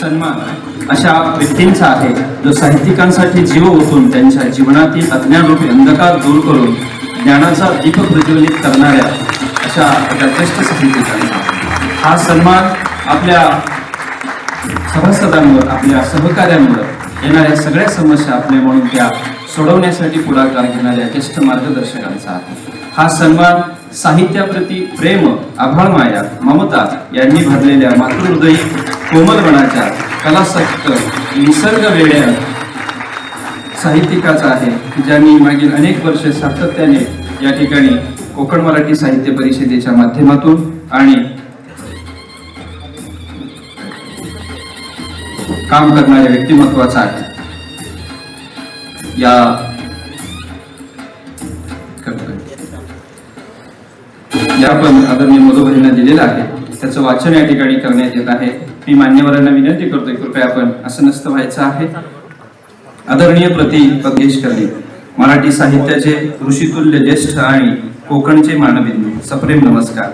सन्मान अशा व्यक्तींचा आहे जो साहित्यिकांसाठी जीव ओतून त्यांच्या जीवनातील अज्ञानरूपी अंधकार दूर करून ज्ञानाचा दीप प्रज्वलित करणाऱ्या अशा ज्येष्ठ साहित्यिकांचा हा सन्मान आपल्या सभासदांवर आपल्या सहकार्यांवर येणाऱ्या सगळ्या समस्या आपल्या म्हणून त्या सोडवण्यासाठी पुढाकार घेणाऱ्या ज्येष्ठ मार्गदर्शकांचा आहे। हा सन्मान साहित्याप्रती प्रेम आभाळ माया ममता यांनी भरलेल्या मातृहृदयी कोमल मनाच्या कलासक्त निसर्ग वेड्या साहित्यिकाचा आहे ज्यांनी मागील अनेक वर्षे सातत्याने या ठिकाणी कोकण मराठी साहित्य परिषदेच्या माध्यमातून आणि काम करणाऱ्या व्यक्तिमत्वाचा आहे। या पण आदरणीय मधुभरींना दिलेला आहे त्याचं वाचन या ठिकाणी करण्यात येत आहे। मी मान्यवरांना विनंती करतोय कृपया आपण आसनस्थ व्हायचं आहे। आदरणीय पद्मेश कर्णे मराठी साहित्याचे ऋषितुल्य ज्येष्ठ आणि कोकणचे मानबिंदू सप्रेम नमस्कार।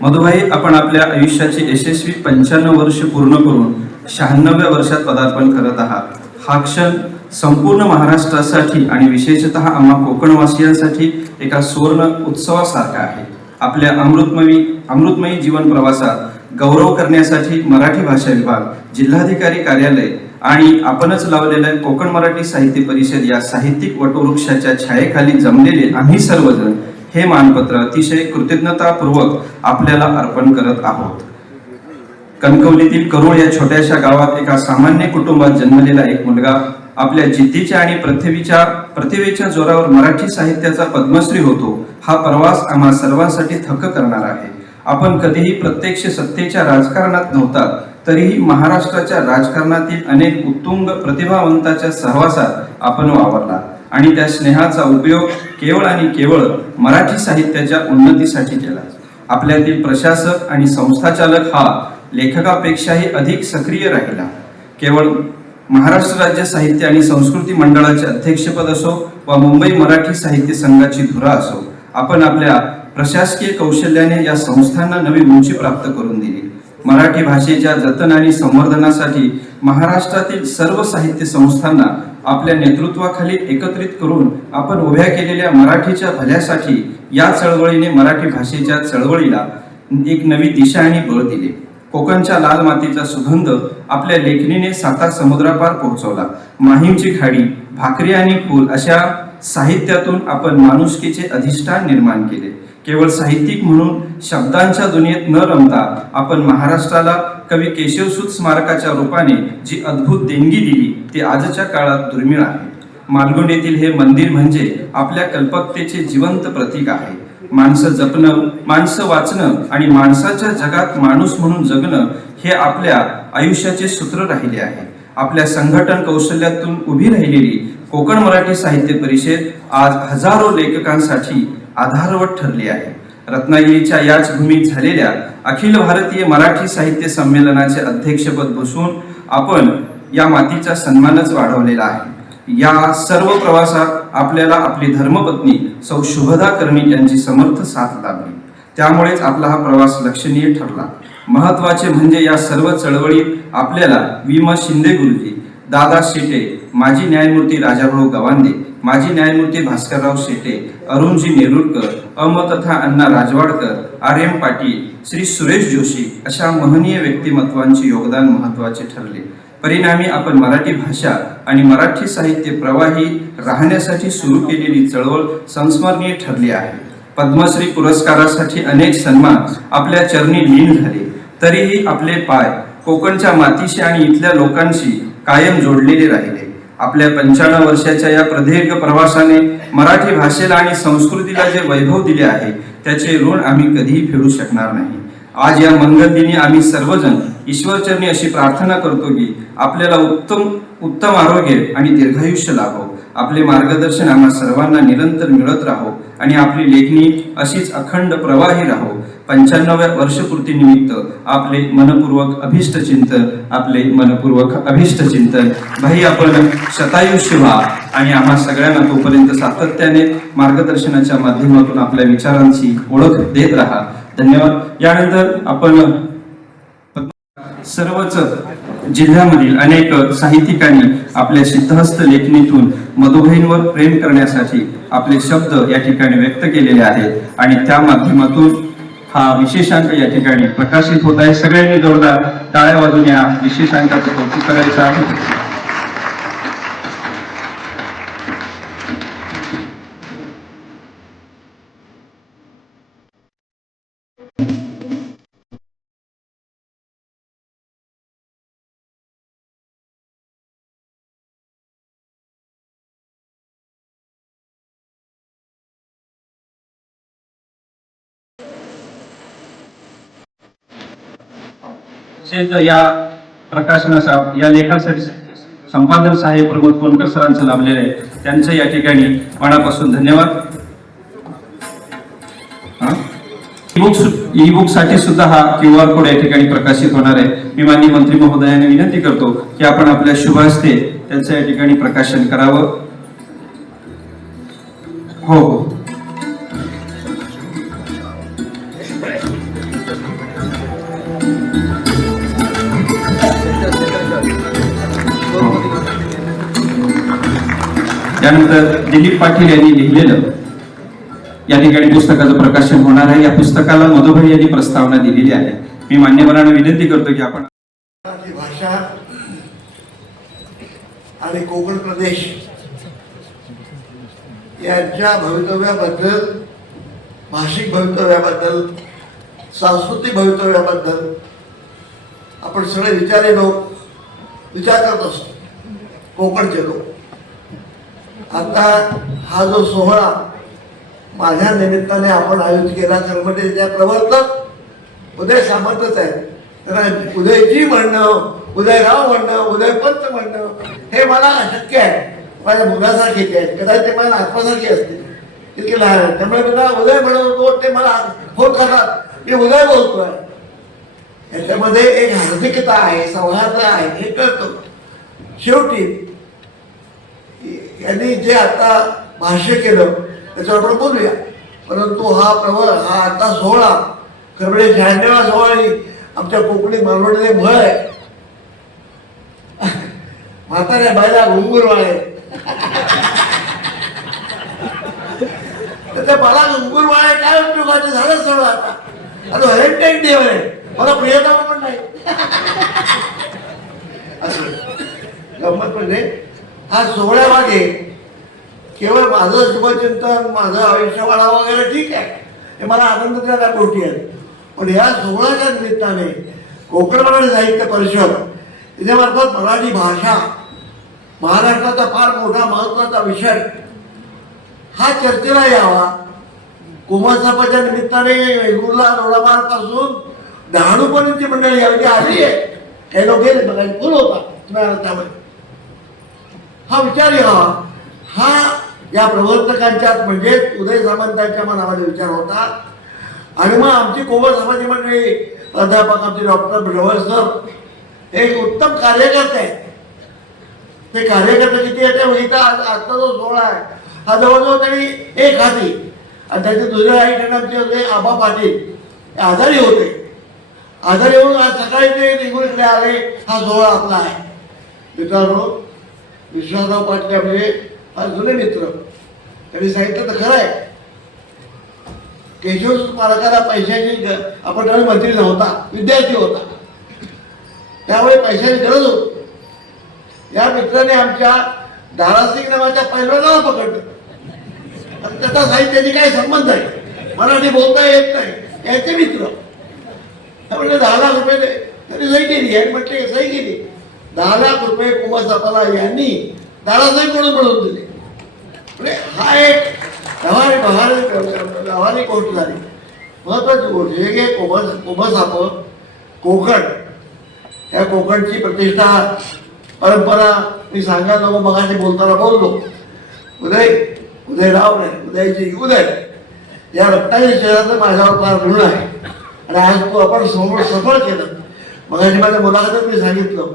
मधुभाई आपण आपल्या आयुष्याचे यशस्वी 95 वर्ष पूर्ण करून 96व्या वर्षात पदार्पण करत आहात। हा क्षण संपूर्ण महाराष्ट्रासाठी आणि विशेषतः आम्हा कोकणवासियांसाठी एका सुवर्ण उत्सवासारखा आहे। आपल्या अमृतमयी जीवन प्रवासात गौरव करण्यासाठी मराठी भाषा विभाग जिल्हाधिकारी कार्यालय आणि आपणच लावलेल्या कोकण मराठी साहित्य परिषद या साहित्यिक वटवृक्षाच्या छायेखाली जमलेले आम्ही सर्वजण हे मानपत्र अतिशय कृतज्ञतापूर्वक आपल्याला अर्पण करत आहोत। कणकवलीतील करूळ या छोट्याशा गावात एका सामान्य कुटुंबात जन्मलेला एक मुलगा आपल्या जिद्दीच्या आणि प्रतिभेच्या जोरावर मराठी साहित्याचा पद्मश्री होतो। हा प्रवास आम्हा सर्वांसाठी थक्क करणार आहे। आपण कधीही प्रत्यक्ष सत्तेच्या राजकारणात नव्हता तरीही महाराष्ट्राच्या राजकारणातील अनेक उत्तुंग प्रतिभावंतांच्या सहवासात आपण वावरला आणि त्या स्नेहाचा उपयोग केवळ आणि केवळ मराठी साहित्याच्या उन्नतीसाठी केला। आपल्यातील प्रशासक आणि संस्थाचालक हा लेखकापेक्षाही अधिक सक्रिय राहिला। केवळ महाराष्ट्र राज्य साहित्य आणि संस्कृती मंडळाचे अध्यक्षपद असो वा मुंबई मराठी साहित्य संघाची धुरा असो आपण आपल्या प्रशासकीय कौशल्याने या संस्थांना नवी उंची प्राप्त करून दिली। मराठी भाषेच्या जतन आणि संवर्धनासाठी महाराष्ट्रातील सर्व साहित्य संस्थांना आपल्या नेतृत्वाखाली एकत्रित करून आपण उभ्या केलेल्या मराठीच्या भल्यासाठी या चळवळीने मराठी भाषेच्या चळवळीला एक नवी दिशा आणि बळ दिले। कोकणच्या लाल मातीचा सुगंध आपल्या लेखणीने साता समुद्रापार पोहोचवला। माहीमची खाडी भाकरी आणि फूल अशा साहित्यातून आपण माणुसकीचे अधिष्ठान निर्माण केले। केवळ साहित्यिक म्हणून शब्दांच्या दुनियेत न रमता आपण महाराष्ट्राला कवी केशवसूत स्मारकाच्या रूपाने जी अद्भुत देणगी दिली ती आजच्या काळात दुर्मिळ आहे। मालगुंड येथील हे मंदिर म्हणजे आपल्या कल्पकतेचे जिवंत प्रतीक आहे। माणसं जपणं माणसं वाचणं आणि माणसाच्या जगात माणूस म्हणून जगणं हे आपल्या आयुष्याचे सूत्र राहिले आहे। आपल्या संघटन कौशल्यातून उभी राहिलेली कोकण मराठी साहित्य परिषद आज हजारो लेखकांसाठी आधारवत ठरली आहे। रत्नागिरीच्या याच भूमीत झालेल्या अखिल भारतीय मराठी साहित्य संमेलनाचे अध्यक्षपद बसून आपण या मातीचा सन्मानच वाढवलेला आहे। या सर्व प्रवासात आपल्याला आपली धर्मपत्नी सौ शुभदा कर्णिक यांची समर्थ साथ लाभली। त्यामुळेच आपला हा प्रवास लक्षणीय ठरला। महत्वाचे म्हणजे या सर्व चळवळीत आपल्याला विम शिंदे गुरुजी, दादा शेटे, माजी न्यायमूर्ती राजाभाऊ गवांदे, माजी न्यायमूर्ती भास्करराव शेटे, अरुणजी नेरुरकर, तथा अण्णा राजवाडकर, आर.एम. पाटील, श्री सुरेश जोशी अशा महनीय व्यक्तिमत्वांचे योगदान महत्वाचे ठरले। परिणामी आपण मराठी भाषा आणि मराठी साहित्य प्रवाही राहण्यासाठी सुरू केलेली चळवळ संस्मरणीय ठरली आहे। पद्मश्री पुरस्कारासाठी अनेक सन्मान आपल्या चरणी लीन झाले तरीही आपले पाय कोकणच्या मातीशी आणि इथल्या लोकांशी कायम जोडलेले राहिले। आपल्या 95 वर्षाच्या या प्रदीर्घ प्रवासाने मराठी भाषेला आणि संस्कृतीला जे वैभव दिले आहे त्याचे ऋण आम्ही कधीही फेडू शकणार नाही। आज या मंगल दिनी आम्ही सर्वजण ईश्वरचरणी अशी प्रार्थना करतो की आपल्याला उत्तम आरोग्य आणि दीर्घायुष्य लाभो। आपले मार्गदर्शन आम्हा सर्वांना निरंतर मिळत राहो आणि आपली लेखणी अशीच अखंड प्रवाही राहो। 95व्या वर्षपूर्तीनिमित्त आपले मनपूर्वक अभिष्ट चिंतन भाई आपण शतायुष्य व्हा आणि आम्हा सगळ्यांना तोपर्यंत सातत्याने मार्गदर्शनाच्या माध्यमातून आपल्या विचारांची ओळख देत राहा। धन्यवाद। यानंतर आपण सर्वच जिल्ह्यामधील अनेक साहित्यिकांनी आपल्या सिद्धहस्त लेखणीतून मधुबहींवर प्रेम करण्यासाठी आपले शब्द या ठिकाणी व्यक्त केलेले आहेत आणि त्या माध्यमातून हा विशेषांक या ठिकाणी प्रकाशित होत आहे. सगळ्यांनी जोरदार टाळ्या वाजवून या विशेषांकाचं कौतुक करायचं आहे. या प्रकाशनाचा या लेखासाठी संपादन सहाय्य प्रमोद कोणकर सरांचं लाभलेलं आहे. त्यांचं या ठिकाणी मनापासून धन्यवाद. ई बुक साठी सुद्धा हा QR कोड या ठिकाणी प्रकाशित होणार आहे. मी माननीय मंत्री महोदयांना विनंती करतो की आपण आपल्या शुभ हस्ते त्यांचं या ठिकाणी प्रकाशन करावं. हो हो त्यानंतर दिलीप पाटील यांनी लिहिलेलं या ठिकाणी पुस्तकाचं प्रकाशन होणार आहे. या पुस्तकाला मधुबही यांनी प्रस्तावना दिलेली आहे. मी मान्यवरांना विनंती करतो की आपण भाषा आणि कोकण प्रदेश यांच्या भवितव्याबद्दल, भाषिक भवितव्याबद्दल, सांस्कृतिक भवितव्याबद्दल आपण सगळे विचारी लोक विचार करत असतो. कोकणचे लोक आता हा जो सोहळा माझ्या निमित्ताने आपण आयोजित केला तर म्हणजे त्या प्रवर्तक उदय सामंतच आहेत. त्यांना उदयजी म्हणणं, उदयराव म्हणणं, उदयपंत म्हणणं हे मला अशक्य आहे. माझ्या मुलासारखेच आहेत, कदाचित ते मला आत्मासारखे असतील, इतके लहान आहेत. त्यामुळे तुला उदय म्हणतो ते मला फोन करतात, मी उदय बोलतोय. याच्यामध्ये एक हार्दिकता आहे, सौहार्द आहे हे कळतं. शेवटी यांनी जे आता भाष्य केलं त्याच्यावर आपण बोलूया. परंतु हा आता सोहळा खरबडे 96वा सोहळा आमच्या कोकणी मालवणीने म्हळ आहे, म्हाताऱ्या बायला घुंगुरवाळे. तर मला घुंगुरवाळे काय उपयोगाचे झालं सोडं आता. आता व्हॅलेंटाईन डे आहे, मला प्रियता पण नाही. असं गंमत म्हणजे हा सोहळ्यामागे केवळ माझं शुभचिंतन, माझं आयुष्य वाढावं वगैरे ठीक आहे, हे मला आनंद देणाऱ्या गोष्टी आहेत. पण या सोहळ्याच्या निमित्ताने कोकण मराठी साहित्य परिषद याच्यामार्फत मराठी भाषा महाराष्ट्राचा फार मोठा महत्वाचा विषय हा चर्चेला यावा. कुमारसापाच्या निमित्ताने वेंगुर्ला दोडामार्ग पासून डहाणूपर्यंतची मंडळी यावी आली आहे. काही लोक गेले बघा, फुल होता. हा विचार यावा, हा या प्रवर्तकांच्या म्हणजे उदय सामंतांच्या मनामध्ये विचार होता. आणि मग आमची कोमल समाज मंडळी प्राध्यापक आमचे डॉक्टर ढवळ सर एक उत्तम कार्यकर्ते आहेत. ते कार्यकर्ते किती येते इथं आजचा जो सोहळा आहे हा जवळजवळ त्यांनी एक हाती, आणि त्याचे दुसऱ्या आई आमचे होते आबा पाटील, आजारी होते. आजारी होऊन आज सकाळी ते निघून आले. हा सोहळा आपला आहे. मित्रांनो, विश्वासराव पाटील म्हणजे फार जुने मित्र. त्यांनी सांगितलं तर खरं आहे, केशव स्मारकाला पैशाची आपण त्यावेळी मंत्री नव्हता, विद्यार्थी होता, त्यामुळे पैशाची गरज होती. या मित्राने आमच्या दारासिंग नावाच्या पैलवानाला पकडलं. त्याचा साहित्याची काय संबंध आहे, मराठी बोलता येत नाही, याचे मित्र. त्यामुळे 10 लाख रुपये त्यांनी सही केली आणि म्हटले सही केली. 10 लाख रुपये कुमार सापाला यांनी दारासिंग म्हणून मिळवून दिले. म्हणजे हा एक गावाने गोष्ट झाली. महत्वाची गोष्ट आहे की कुमार साप कोकण, या कोकणची प्रतिष्ठा परंपरा मी सांगायला नको. मगाशी बोलताना बोललो, उदयराव नाही, उदयजी उदय या रत्नागिरी शहराचं माझ्यावर फार ऋण आहे. आणि आज तो आपण समोर सफळ केलं. मगाशी माझ्या मुलाखतीत मी सांगितलं,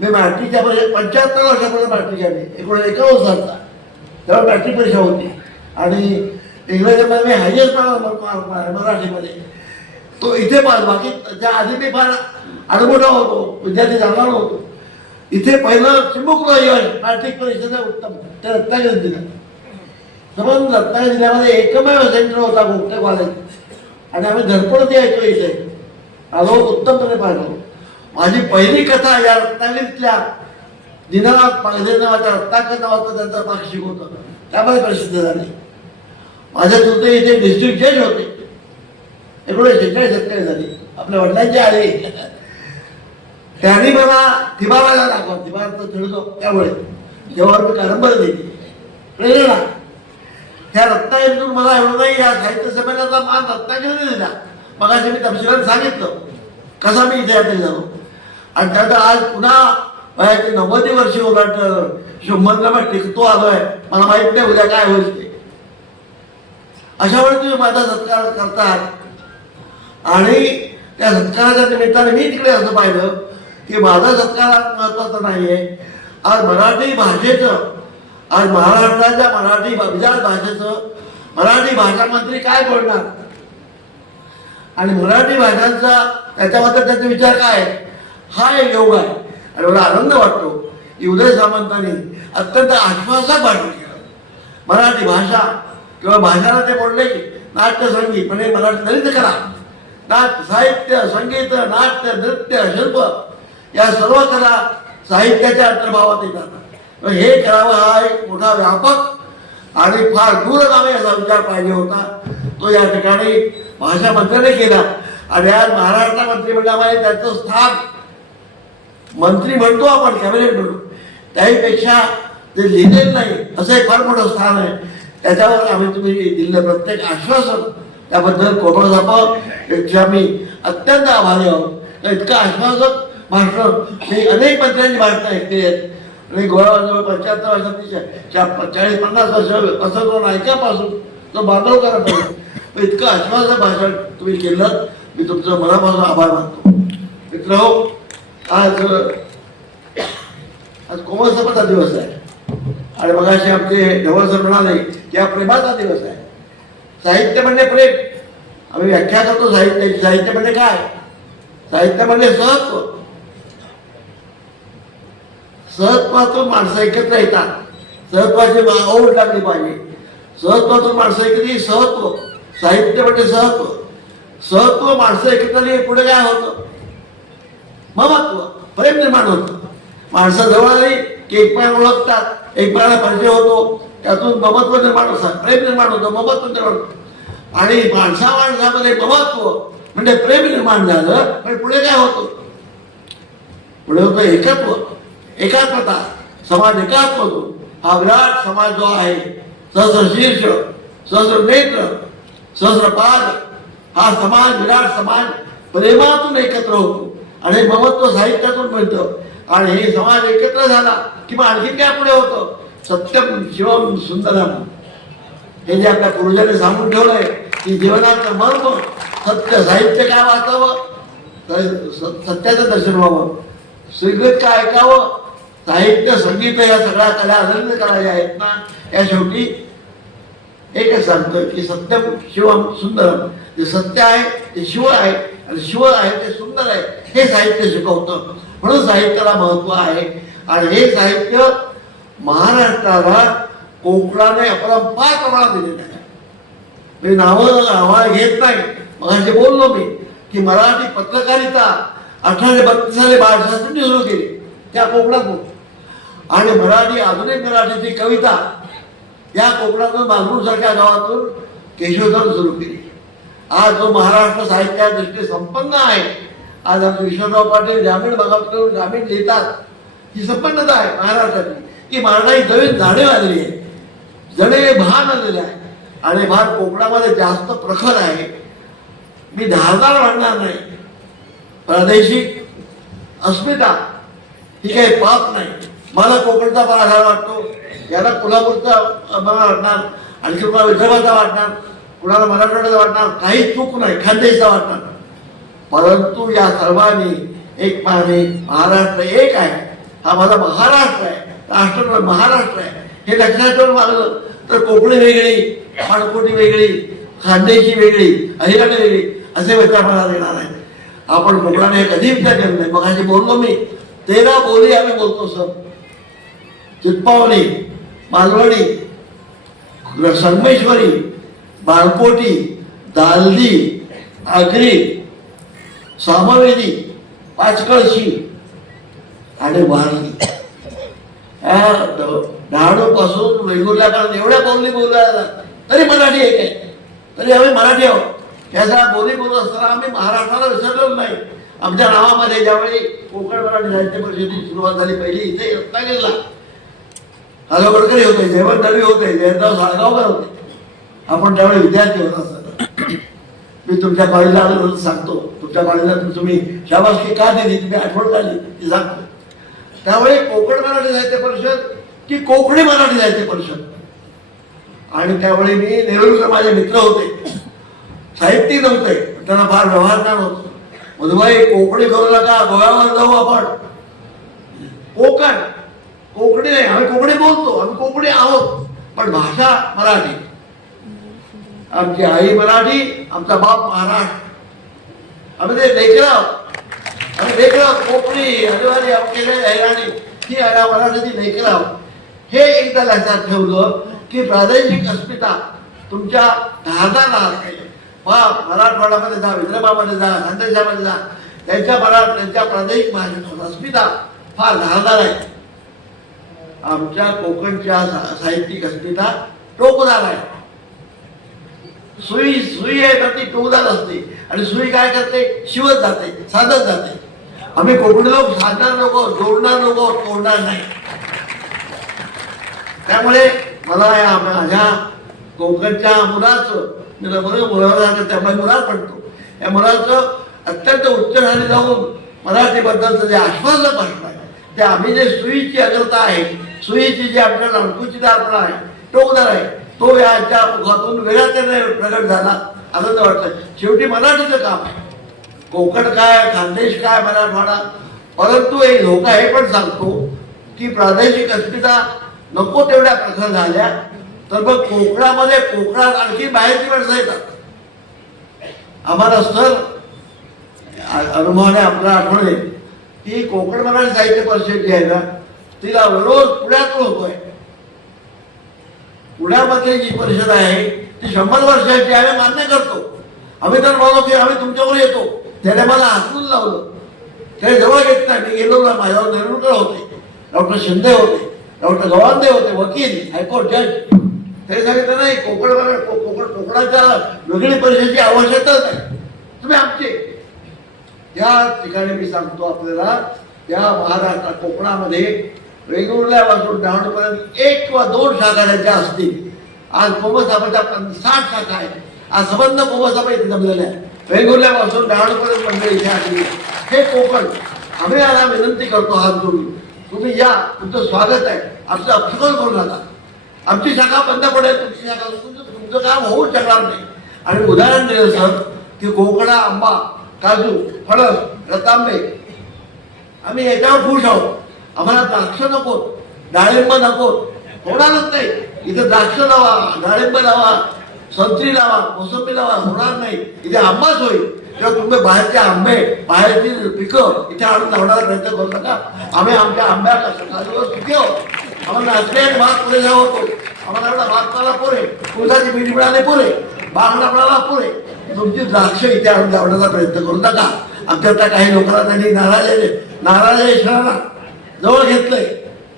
मी मॅट्रिकच्या 75 वर्षापर्यंत मॅट्रिक आली, 1951 सालचा. तेव्हा मॅट्रिक परीक्षा होती आणि इंग्रजीमध्ये मी हायएस्ट मराठीमध्ये तो इथे पाहिजे. बाकी त्या आधी मी फार अडमोठा होतो, विद्यार्थी जाणार होतो. इथे पहिलं चिमुकलं यश आर्थिक परिषद उत्तम त्या रत्नागिरी जिल्ह्यात. समज रत्नागिरी जिल्ह्यामध्ये एकमेव सेंटर होता गोगटे कॉलेज, आणि आम्ही धडपडत यायचो इथे. आलो उत्तमपणे पाहिलो. माझी पहिली कथा या रत्नागिरीतल्या दीनानाथ पागधे नावाच्या रत्नाकर नावाचं त्यांचं पाक्षिक होतं, त्यामध्ये प्रसिद्ध झाले. माझ्या चुलते इथे डिस्ट्रिक्ट जज होते. 1946 झाली, आपल्या वडिलांची आली. त्यांनी मला थिबाराला दाखवा, थिबाराचं खेळतो त्यामुळे जेव्हा मी कादंबरी दिली प्रेरणा. ह्या रत्नागिरीतून मला एवढं नाही, या साहित्य संमेलनाचा मान रत्नागिरीने दिला. मग मी तपशिलात सांगितलं कसा मी इथे यात्रे झालो. आणि त्यानंतर आज पुन्हा वयाची 90 वर्षी ओलांडलं, 100ला मी टिकतो आलोय. मला माहित नाही उद्या काय होईल ते. अशा वेळी तुम्ही माझा सत्कार करतात, आणि त्या सत्काराच्या निमित्ताने मी तिकडे असं पाहिलं की माझा सत्कार महत्वाचा नाहीये. आज मराठी भाषेचं, आज महाराष्ट्राच्या मराठी अभिजात भाषेचं मराठी भाषा मंत्री काय बोलणार, आणि मराठी भाषांचा त्याच्याबद्दल त्याचे विचार काय, हा एक योग आहे. आणि मला आनंद वाटतो की उदय सामंतांनी अत्यंत आश्वासक भाषण केलं. मराठी भाषा किंवा भाषाला ते बोलले की नाट्य संगीत म्हणजे मराठी नृत्य करा, नाट्य साहित्य संगीत नाट्य नृत्य शिल्प या सर्व कला साहित्याच्या अंतर्भावात येतात. हे करावं हा एक मोठा व्यापक आणि फार दूरगामी असा विचार पाहिजे होता. तो या ठिकाणी भाषा मंत्र्याने केला. आणि आज महाराष्ट्र मंत्रिमंडळामध्ये त्याचं स्थान मंत्री म्हणतो आपण, कॅबिनेट म्हणतो, त्याहीपेक्षा ते लिहिलेलं नाही असं एक फार मोठं स्थान आहे. त्याच्यावर आम्ही तुम्ही दिलेलं प्रत्येक आश्वासन त्याबद्दल कोमलसाहेबांपेक्षा मी अत्यंत आभारी आहोत. इतकं आश्वासक भाषण मी अनेक मंत्र्यांची भाषणं ऐकली आहेत. आणि गोळाजवळ 75 वर्षाची 40-50 वर्ष असं ऐकापासून तो बांधव करत आहे. इतकं आश्वासक भाषण तुम्ही केलं, मी तुमचं मनापासून आभार मानतो. मित्रहो, आज कोमलसभाचा दिवस आहे, आणि मग असे आमचे ढवळ सर म्हणाले की हा प्रेमाचा दिवस आहे. साहित्य म्हणजे प्रेम. आम्ही व्याख्या करतो साहित्याची. साहित्य म्हणजे काय? साहित्य म्हणजे सहत्व. सहत्वातून माणसं एकत्र येतात. सहत्वाची ओढ लागली पाहिजे. सहत्वातून माणसं एकत्र, सहत्व. साहित्य म्हणजे सहत्व. सहत्व माणसं एकत्र पुढे काय होतं? ममत्व, प्रेम निर्माण होतं. माणसं जवळ आली की एकमेकांना ओळखतात, एकमेकांना परिचय होतो, त्यातून ममत्व निर्माण होतं, प्रेम निर्माण होतं, ममत्व निर्माण होतं. आणि माणसामध्ये ममत्व म्हणजे प्रेम निर्माण झालं, पण पुढे काय होतं? पुढे होतं एकत्व, एकात्मता, समाज एकात्म होतो. हा विराट समाज जो आहे, सहस्र शीर्ष, सहस्र नेत्र, सहस्र पाद, हा समाज, विराट समाज प्रेमातून एकत्र होतो. आणि ममत्व साहित्यातून मिळतं. आणि हे समाज एकत्र झाला की मग आणखी काय पुढे होतं? सत्यम शिवम सुंदरम. हे जे आपल्या पूर्वजांनी सांगून ठेवलंय की जीवनाचं मर्म सत्य. साहित्य काय वाचावं? सत्याचं दर्शन व्हावं. संगीत काय ऐकावं? साहित्य संगीत या सगळ्या कला आनंद कला ज्या आहेत ना, या शेवटी एकच सांगतं की सत्यम शिवम सुंदरम. जे सत्य आहे ते शिव आहे, आणि शिव आहे ते सुंदर आहे, हे साहित्य शिकवतं. म्हणून साहित्याला महत्व आहे. आणि हे साहित्य महाराष्ट्राला कोकणाने अपरंपार प्रमाणात दिलेलं आहे. मी नावं घेत नाही. मग बोललो मी की मराठी पत्रकारिता 1832 साली बाळशास्त्रींनी सुरू केली, त्या कोकणातून. आणि मराठी आधुनिक मराठीची कविता या कोकणातून मालपूर सारख्या गावातून केशवसर सुरू केली. आज जो महाराष्ट्र साहित्या दृष्टीने संपन्न आहे, आज आमचे विश्वनाथ पाटील ग्रामीण भागातून ग्रामीण लिहितात, ही संपन्नता आहे महाराष्ट्राची. ही मराठी नवीन जाणीव आलेली आहे, जणे भान आलेलं आहे. आणि भान कोकणामध्ये जास्त प्रखर आहे. मी धारदार म्हणणार नाही. प्रादेशिक अस्मिता ही काही पाप नाही. मला कोकणचा फार आधार वाटतो, याला कोल्हापूरचा मला वाटणार, आणखी कुणाला विदर्भाचा वाटणार, कुणाला मराठवाड्याचा वाटणार, काही चूक नाही, खानदेशचा वाटणार. परंतु या सर्वांनी एक माने महाराष्ट्र एक आहे. हा माझा महाराष्ट्र आहे, राष्ट्र महाराष्ट्र आहे. हे लक्षात ठेवून मागलं तर कोकणी वेगळी, पाणकोटी वेगळी, खानदेशी वेगळी, अहिराणी वेगळी, असे विचार मला येणार नाही. आपण कोकणाने कधी विचार केला नाही. मग अशी बोललो मी 13 बोली आम्ही बोलतो सर. चित्पावली, मालवणी, संगमेश्वरी, बाळकोटी, दालदी, आगरी, सामवेदी, पाचकळशी आणि वारली. डहाणू पासून वेंगुर्ल्यापर्यंत एवढ्या बोली बोलायला तरी मराठी एक आहे. तरी आम्ही मराठी आहोत. याचा बोली बोलत असताना आम्ही महाराष्ट्राला विसरलेलो नाही. आमच्या नावामध्ये ज्यावेळी कोकण मराठी साहित्य परिषदेची सुरुवात झाली पहिली इथे रत्नागिरीला हॅलो गडकरी होते, जयवंत दळवी होते, जयंतराव साळगावकर होते. आपण त्यावेळी विद्यार्थी होत असताना मी तुमच्या कॉलेजला आलो सांगतो. तुमच्या कॉलेजला तुम्ही शाबासकी का दिली, तुम्ही आठवण काढली ती सांगतो. त्यावेळी कोकण मराठी साहित्य परिषद की कोकणी मराठी साहित्य परिषद, आणि त्यावेळी मी नेहरूकर माझे मित्र होते, साहित्यिक नव्हते, त्यांना फार व्यवहारकार होतो. मधुबाई कोकणी करू नका, गोव्यावर जाऊ आपण. कोकणी नाही, आम्ही कोकणी बोलतो, आम्ही कोकणी आहोत, पण भाषा मराठी. आमची आई मराठी, आमचा बाप महाराष्ट्र. आम्ही ते लेकराव, आम्ही लेकराव कोकणी हरिवारी हैराणी ही मराठीची लेकराव. हे एकदा लक्षात ठेवलं की प्रादेशिक अस्मिता तुमच्या धारदार मराठवाड्यामध्ये जा, विदर्भामध्ये जा, खानदेशामध्ये जा, त्यांच्या प्रादेशिक भाषेतून अस्मिता फार धारदार आहे. आमच्या कोकणच्या साहित्यिक अस्मिता टोकदार आहे. सुई आहे तर ती टोकदार असते, आणि सुई काय करते, शिवत जाते, साधत जाते. आम्ही कोकणी लोक साधणार नको, जोडणार नको, तोडणार नाही. त्यामुळे मला या माझ्या कोकणच्या मुलाचं मुलावर त्यामुळे मुलात पडतो. या मुलाचं अत्यंत उच्च ठाणी जाऊन मराठीबद्दलचं जे आश्वासक भाषण आहे, ते आम्ही जे सुईची अग्रता आहे, सुईची जी आपल्याला अंकुचिदारपणा आहे, टोकदार आहे, तो याच्या मुखातून वेगळ्या तऱ्हेने प्रगट झाला. आनंद वाटतं. शेवटी मराठीचं काम आहे. कोकण काय, खानदेश काय, मराठवाडा. परंतु एक धोका हे पण सांगतो की प्रादेशिक अस्मिता नको तेवढ्या प्रखर झाल्या तर मग कोकणात आणखी बाहेरची माणसं येतात. आम्हाला सर अनुभवाने आपल्याला आठवणे की कोकण मराठी साहित्य परिषद जी आहे ना, तिला रोज पुण्यातून होतोय. पुण्यामध्ये जी परिषद आहे ती 100 वर्षाची आम्ही मान्य करतो. आम्ही तर बोलतो की आम्ही तुमच्यावर येतो. त्याने मला हातून लावलं, त्याने जवळ घेत नाही. मी गेलो ना, माझ्यावर नेरुळकर होते, डॉक्टर शिंदे होते, डॉक्टर गवांदे होते, वकील, हायकोर्ट जज. ते सांगितलं नाही, कोकणाच्या वेगळी परिषदेची आवश्यकताच आहे, तुम्ही आमचे. त्या ठिकाणी मी सांगतो आपल्याला, त्या महाराष्ट्रात कोकणामध्ये वेंगुर्ल्यापासून डहाणूपर्यंत 1 किंवा 2 शाखा ज्या असतील. आज कोमसापाच्या 60 शाखा आहेत. आज संबंध कोमसापा इथे जमलेल्या आहेत. वेंगुर्ल्यापासून डहाणूपर्यंत मंडळी इथे आली. हे कोकण आम्ही याला विनंती करतो हात जोडून, तुम्ही या, तुमचं स्वागत आहे. आमचं अपशकन करू नका. आमची शाखा बंद पडेल, तुमची शाखा तुमचं काम होऊच शकणार नाही. आणि उदाहरण दिलं सर की कोकणा आंबा, काजू, फणस, रतांबे, आम्ही याच्यावर खुश आहोत. आम्हाला द्राक्ष नको, डाळिंब नको, होणारच नाही. इथे द्राक्ष लावा, डाळिंब लावा, संत्री लावा, मोसंबी लावा, होणार नाही. इथे आंबाच होईल. तेव्हा तुम्ही बाहेरचे आंबे, बाहेरची पिकं इथे आणून लावण्याचा प्रयत्न करू नका. आम्ही आमच्या आंब्याला सुखी आहोत. आम्हाला असल्याने भात पुरेसा होतो. आम्हाला एवढा भात मला पुरे, फुलाची बीडी मिळाले पुरे, बागडा मिळाला पुरे. तुमची द्राक्ष इथे आणून लावण्याचा प्रयत्न करू नका. आमच्यातल्या काही लोकांना त्यांनी नाराज शहराला जवळ घेतलंय.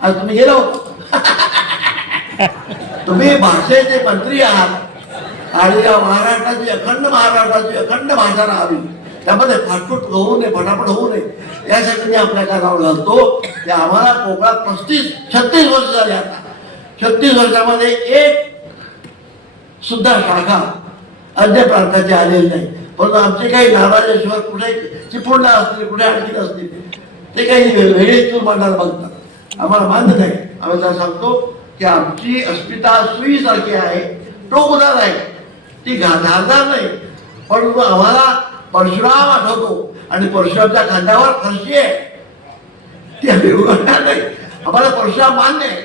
आज तुम्ही गेलो, तुम्ही भाषेचे मंत्री आहात आणि या महाराष्ट्राची अखंड भाषा राहावी. त्यामध्ये फाटफूट होऊ नये, फटाफट होऊ नये, यासाठी मी आपल्या कानावर घालतो की आम्हाला कोकणात 35-36 वर्ष झाली. आता 36 वर्षामध्ये एक सुद्धा शाखा अन्य प्रांताची आलेली नाही. परंतु आमचे काही नाराजेश्वर कुठे चिपळूणला असतील, कुठे आणखी असतील, ते काही वेगळे चूर मांडायला बघतात. आम्हाला मान्य नाही. आम्ही त्याला सांगतो की आमची अस्मिता सुईसारखी आहे, टोकदार आहे, ती धारदार नाही. परंतु आम्हाला परशुराम आठवतो आणि परशुरामच्या खांद्यावर फरशी आहे, ती आम्ही उघडणार नाही. आम्हाला परशुराम मान्य आहे,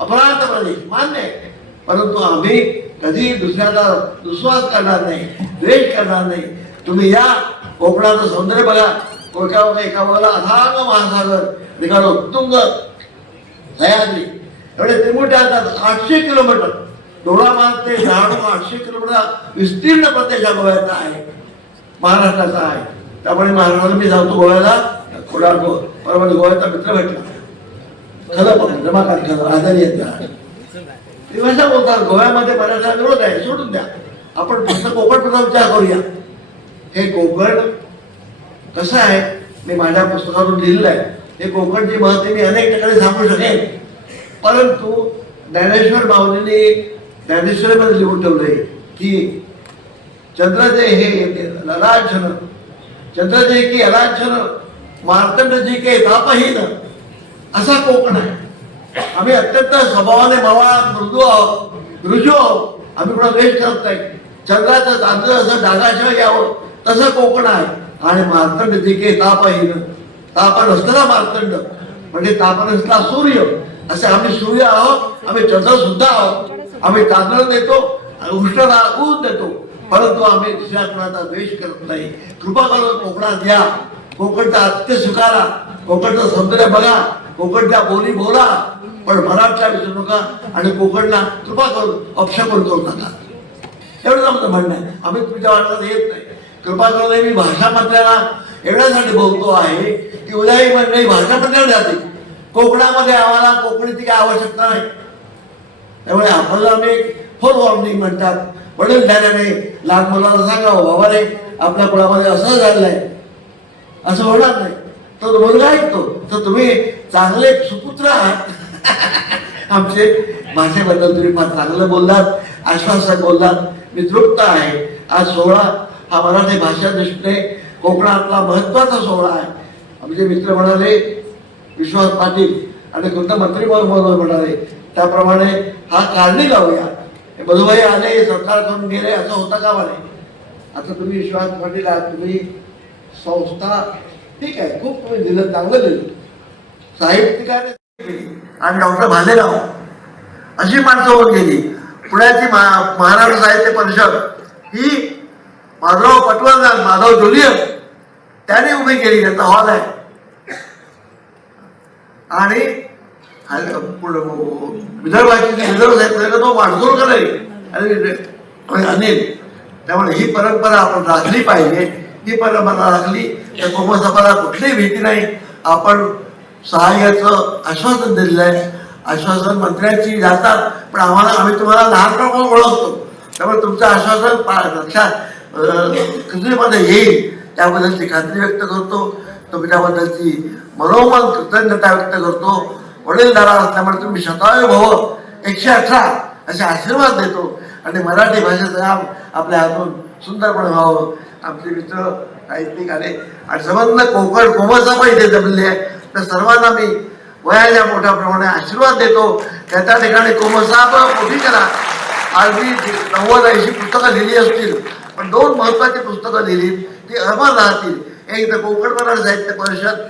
अपराध प्रदेश मान्य आहे, परंतु आम्ही कधी दुसऱ्याला दुस्वास करणार नाही, द्वेष करणार नाही. तुम्ही या कोकणाचं सौंदर्य बघा. एका बाजूला अथांग महासागर, निघालो तुंग सह्याद्री, एवढे त्रिमुटे असतात. 800 किलोमीटर डोळामार्ग ते डहाणू 800 किलोमीटर विस्तीर्ण प्रदेश हा गोव्याचा आहे, महाराष्ट्राचा आहे. त्यामुळे महाराष्ट्राला मी जातो गोव्याला. परवा गोव्याचा मित्र भेटला, खरं पण रमाकांत खरं आजारी आहेत. ते भाषा बोलतात गोव्यामध्ये बऱ्याचसा विरोध आहे, सोडून द्या. आपण फक्त कोकणचा विचार करूया. हे कोकण कसं आहे, मी माझ्या पुस्तकातून लिहिलेलं आहे. हे कोकणची महत्त्व मी अनेक ठिकाणी सांगू शकेन, परंतु ज्ञानेश्वर माऊलींनी ज्ञानेश्वरीमध्ये लिहून ठेवले की चंद्रजय हे ललांछन, चंद्रजय की अलांछन, मार्तंडजी के तापहीन, असा कोकण आहे. आम्ही अत्यंत स्वभावाने मवाळ मृदू आहोत, रुजू आहोत. आम्ही कुणा द्वेष करत नाही. चंद्राचं चांदलं असं डागाशिवाय यावं तसं कोकण आहे. आणि मार्तंड जी के तापहीन, ताप नसलेला मार्तंड म्हणजे ताप नसला सूर्य, असे आम्ही सूर्य आहोत. आम्ही चंद्र सुद्धा आहोत. आम्ही चांदणं देतो, उष्णता ऊन देतो, परंतु आम्ही दुसऱ्या कुणाचा द्वेष करत नाही. कृपा करून कोकणात या, कोकणचा अत्य स्वीकारा, कोकणचं सौंदर्य बघा, कोकणच्या बोली बोला, पण मराठा विसरू नका. आणि कोकणला कृपा करून अपशकुन करू नका. एवढंच आमचं म्हणणं आहे. आम्ही तुमच्या वाटत येत नाही. कृपा करून मी भाषा मंत्र्यांना एवढ्यासाठी बोलतो आहे की उद्याही मंडळी भाषा मंत्र्याला जाते. कोकणामध्ये आम्हाला कोकणीची काही आवश्यकता नाही. त्यामुळे आपल्याला आम्ही फोर वॉर्निंग म्हणतात. वडील झाल्याने लहान मुलाला सांगावं, बाबा रे आपल्या कुळामध्ये असं झालंय, असं होणार नाही. तो मुलगा ऐकतो. तर तुम्ही चांगले सुपुत्र आहात. आमचे भाषेबद्दल तुम्ही फार चांगलं बोललात, आश्वासक बोललात. मी तृप्त आहे. आज सोहळा हा मराठी भाषा दृष्टीने कोकणातला महत्वाचा सोहळा आहे. आमचे मित्र म्हणाले, विश्वास पाटील आणि खुद्द मंत्री महोदय म्हणाले त्याप्रमाणे हा कारणी लावूया. बधुभाई आले, सरकार करून गेले, असं होता का म्हणे. आता तुम्ही विश्वास पाटील आहात, तुम्ही संस्था ठीक आहे, खूप तुम्ही दिलं, चांगलं दिलं. साहित्यिकाने आणि डॉक्टर भालेराव अशी माणसं होऊन गेली. पुण्याची महाराष्ट्र साहित्य परिषद ही माधवराव पटवर्धन, माधव जुलियन त्याने उभी केली. त्याचा हॉल आहे. आणि विदर्भाची विदर्भ साहित्य तो माडगुळकर आहे आणि अनिल. त्यामुळे ही परंपरा आपण राखली पाहिजे. ही परंपरा राखली तर कोमसभाला कुठलीही भीती नाही. आपण सहाय्याचं आश्वासन दिलेलं आहे. आश्वासन मंत्र्यांची जातात, पण आम्ही तुम्हाला लहानपणापासून ओळखतो. त्यामुळे तुमचं आश्वासन लक्षात खात्रीमध्ये येईल त्याबद्दलची खात्री व्यक्त करतो. तुमच्याबद्दलची मनोमन कृतज्ञता व्यक्त करतो. वडीलधारा असल्यामुळे तुम्ही शतायू भव 118 असे आशीर्वाद देतो. आणि मराठी भाषेचं काम आपल्या हातून सुंदरपणे व्हावं. आमचे मित्र साहित्यिक आले आणि संबंध कोकण कोमसापा इथे जमले आहे. तर सर्वांना मी वयाच्या मोठ्या प्रमाणे आशीर्वाद देतो. त्या ठिकाणी कोमसाप मोठी करा. आज मी 90-80 पुस्तकं लिहिली असतील, पण 2 महत्वाची पुस्तकं लिहिली ती अमर राहतील. एक तर कोकण मराठी साहित्य परिषद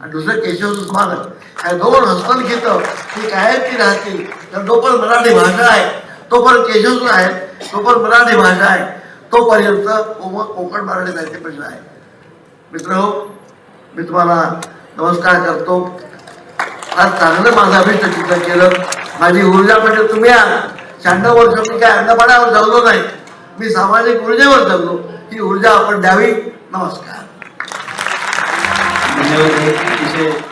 आणि दुसरं केशव स्मारक. ह्या 2 हस्तलिखितं ही कायमची राहतील. तर जोपर्यंत मराठी भाषा आहे तोपर्यंत केशव आहे, तोपर्यंत मराठी भाषा आहे, तोपर्यंत कोकण मराठी साहित्य परिषद आहे. मित्रहो, मी तुम्हाला नमस्कार करतो. फार चांगलं माझं अभिष्ट चिंतन केलं. माझी ऊर्जा म्हणजे तुम्ही आहात. 96 वर्ष मी काय अन्नपाण्यावर जगलो नाही, मी सामाजिक ऊर्जेवर जगलो. ही ऊर्जा आपण द्यावी. नमस्कार. धन्यवाद.